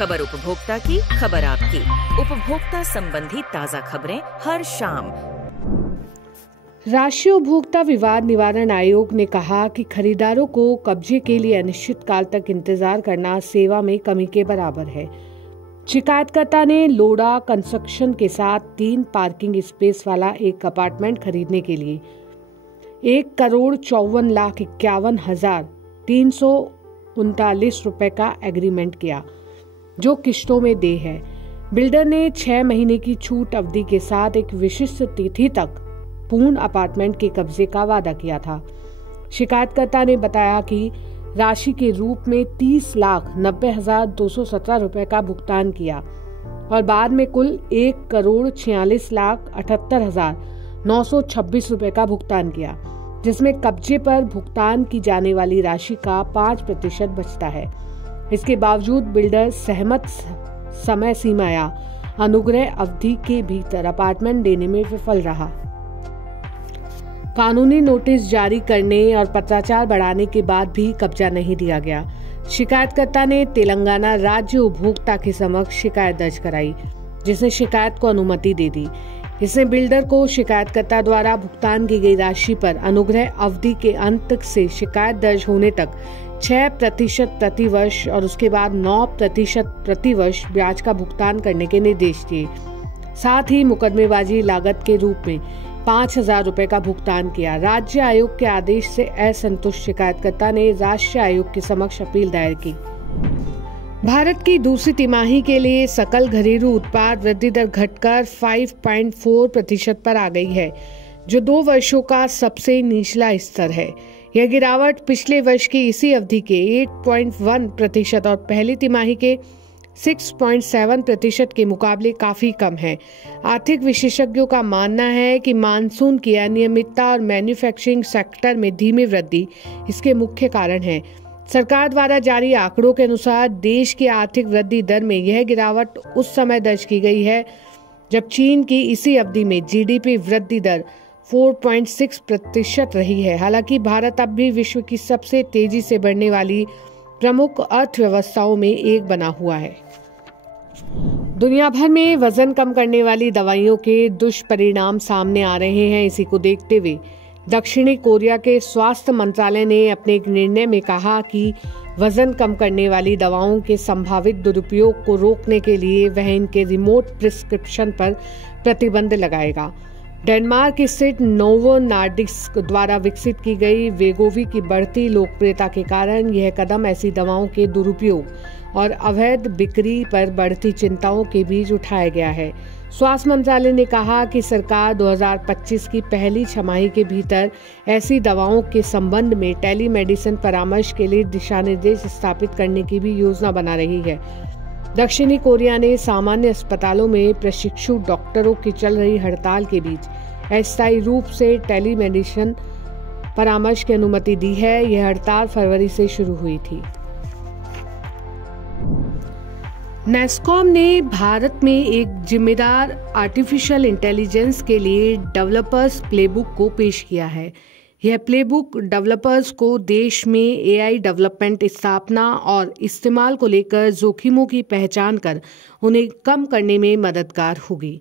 खबर उपभोक्ता की, खबर आपकी। उपभोक्ता संबंधी ताजा खबरें हर शाम। राष्ट्रीय उपभोक्ता विवाद निवारण आयोग ने कहा कि खरीदारों को कब्जे के लिए अनिश्चित काल तक इंतजार करना सेवा में कमी के बराबर है। शिकायतकर्ता ने लोढ़ा कंस्ट्रक्शन के साथ 3 पार्किंग स्पेस वाला एक अपार्टमेंट खरीदने के लिए 1,54,51,339 रुपए का एग्रीमेंट किया, जो किश्तों में देय है। बिल्डर ने 6 महीने की छूट अवधि के साथ एक विशिष्ट तिथि तक पूर्ण अपार्टमेंट के कब्जे का वादा किया था। शिकायतकर्ता ने बताया कि राशि के रूप में 30,90,217 रुपए का भुगतान किया और बाद में कुल 1,46,78,926 रुपए का भुगतान किया, जिसमें कब्जे पर भुगतान की जाने वाली राशि का 5% बचता है। इसके बावजूद बिल्डर सहमत समय सीमा या अनुग्रह अवधि के भीतर अपार्टमेंट देने में विफल रहा। कानूनी नोटिस जारी करने और पत्राचार बढ़ाने के बाद भी कब्जा नहीं दिया गया। शिकायतकर्ता ने तेलंगाना राज्य उपभोक्ता के समक्ष शिकायत दर्ज कराई, जिसने शिकायत को अनुमति दे दी। इसने बिल्डर को शिकायतकर्ता द्वारा भुगतान की गई राशि पर अनुग्रह अवधि के अंत से शिकायत दर्ज होने तक 6% प्रति वर्ष और उसके बाद 9% प्रति वर्ष ब्याज का भुगतान करने के निर्देश दिए। साथ ही मुकदमेबाजी लागत के रूप में 5,000 रुपए का भुगतान किया। राज्य आयोग के आदेश से असंतुष्ट शिकायतकर्ता ने राष्ट्रीय आयोग के समक्ष अपील दायर की। भारत की दूसरी तिमाही के लिए सकल घरेलू उत्पाद वृद्धि दर घटकर 5.4% पर आ गई है, जो 2 वर्षों का सबसे निचला स्तर है। यह गिरावट पिछले वर्ष की इसी अवधि के 8.1% और पहली तिमाही के 6.7% के मुकाबले काफी कम है। आर्थिक विशेषज्ञों का मानना है कि मानसून की अनियमितता और मैन्युफैक्चरिंग सेक्टर में धीमी वृद्धि इसके मुख्य कारण है। सरकार द्वारा जारी आंकड़ों के अनुसार देश की आर्थिक वृद्धि दर में यह गिरावट उस समय दर्ज की गई है जब चीन की इसी अवधि में जीडीपी वृद्धि दर 4.6% रही है। हालांकि भारत अब भी विश्व की सबसे तेजी से बढ़ने वाली प्रमुख अर्थव्यवस्थाओं में एक बना हुआ है। दुनिया भर में वजन कम करने वाली दवाइयों के दुष्परिणाम सामने आ रहे हैं। इसी को देखते हुए दक्षिणी कोरिया के स्वास्थ्य मंत्रालय ने अपने एक निर्णय में कहा कि वजन कम करने वाली दवाओं के संभावित दुरुपयोग को रोकने के लिए वह इनके रिमोट प्रिस्क्रिप्शन पर प्रतिबंध लगाएगा। डेनमार्क स्थित नोवो नॉर्डिस्क द्वारा विकसित की गई वेगोवी की बढ़ती लोकप्रियता के कारण यह कदम ऐसी दवाओं के दुरुपयोग और अवैध बिक्री पर बढ़ती चिंताओं के बीच उठाया गया है। स्वास्थ्य मंत्रालय ने कहा कि सरकार 2025 की पहली छमाही के भीतर ऐसी दवाओं के संबंध में टेलीमेडिसिन परामर्श के लिए दिशानिर्देश स्थापित करने की भी योजना बना रही है। दक्षिणी कोरिया ने सामान्य अस्पतालों में प्रशिक्षु डॉक्टरों की चल रही हड़ताल के बीच अस्थायी रूप से टेलीमेडिसिन परामर्श की अनुमति दी है। यह हड़ताल फरवरी से शुरू हुई थी। नेस्कॉम ने भारत में एक जिम्मेदार आर्टिफिशियल इंटेलिजेंस के लिए डेवलपर्स प्लेबुक को पेश किया है। यह प्लेबुक डेवलपर्स को देश में एआई डेवलपमेंट, स्थापना और इस्तेमाल को लेकर जोखिमों की पहचान कर उन्हें कम करने में मददगार होगी।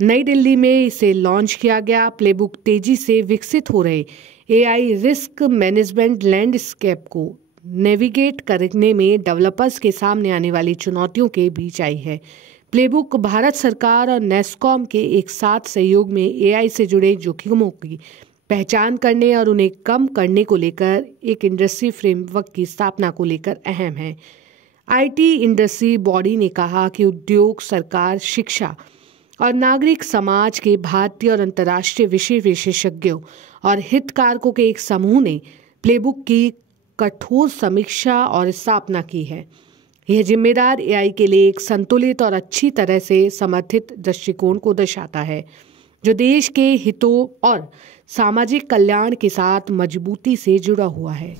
नई दिल्ली में इसे लॉन्च किया गया। प्लेबुक तेजी से विकसित हो रहे एआई रिस्क मैनेजमेंट लैंडस्केप को नेविगेट करने में डेवलपर्स के सामने आने वाली चुनौतियों के बीच आई है। प्लेबुक भारत सरकार और नेस्कॉम के एक साथ सहयोग में एआई से जुड़े जोखिमों की पहचान करने और उन्हें कम करने को लेकर एक इंडस्ट्री फ्रेमवर्क की स्थापना को लेकर अहम है। आईटी इंडस्ट्री बॉडी ने कहा कि उद्योग, सरकार, शिक्षा और नागरिक समाज के भारतीय और अंतर्राष्ट्रीय विषय विशेषज्ञों और हितधारकों के एक समूह ने प्लेबुक की कठोर समीक्षा और स्थापना की है। यह जिम्मेदार एआई के लिए एक संतुलित और अच्छी तरह से समर्थित दृष्टिकोण को दर्शाता है, जो देश के हितों और सामाजिक कल्याण के साथ मजबूती से जुड़ा हुआ है।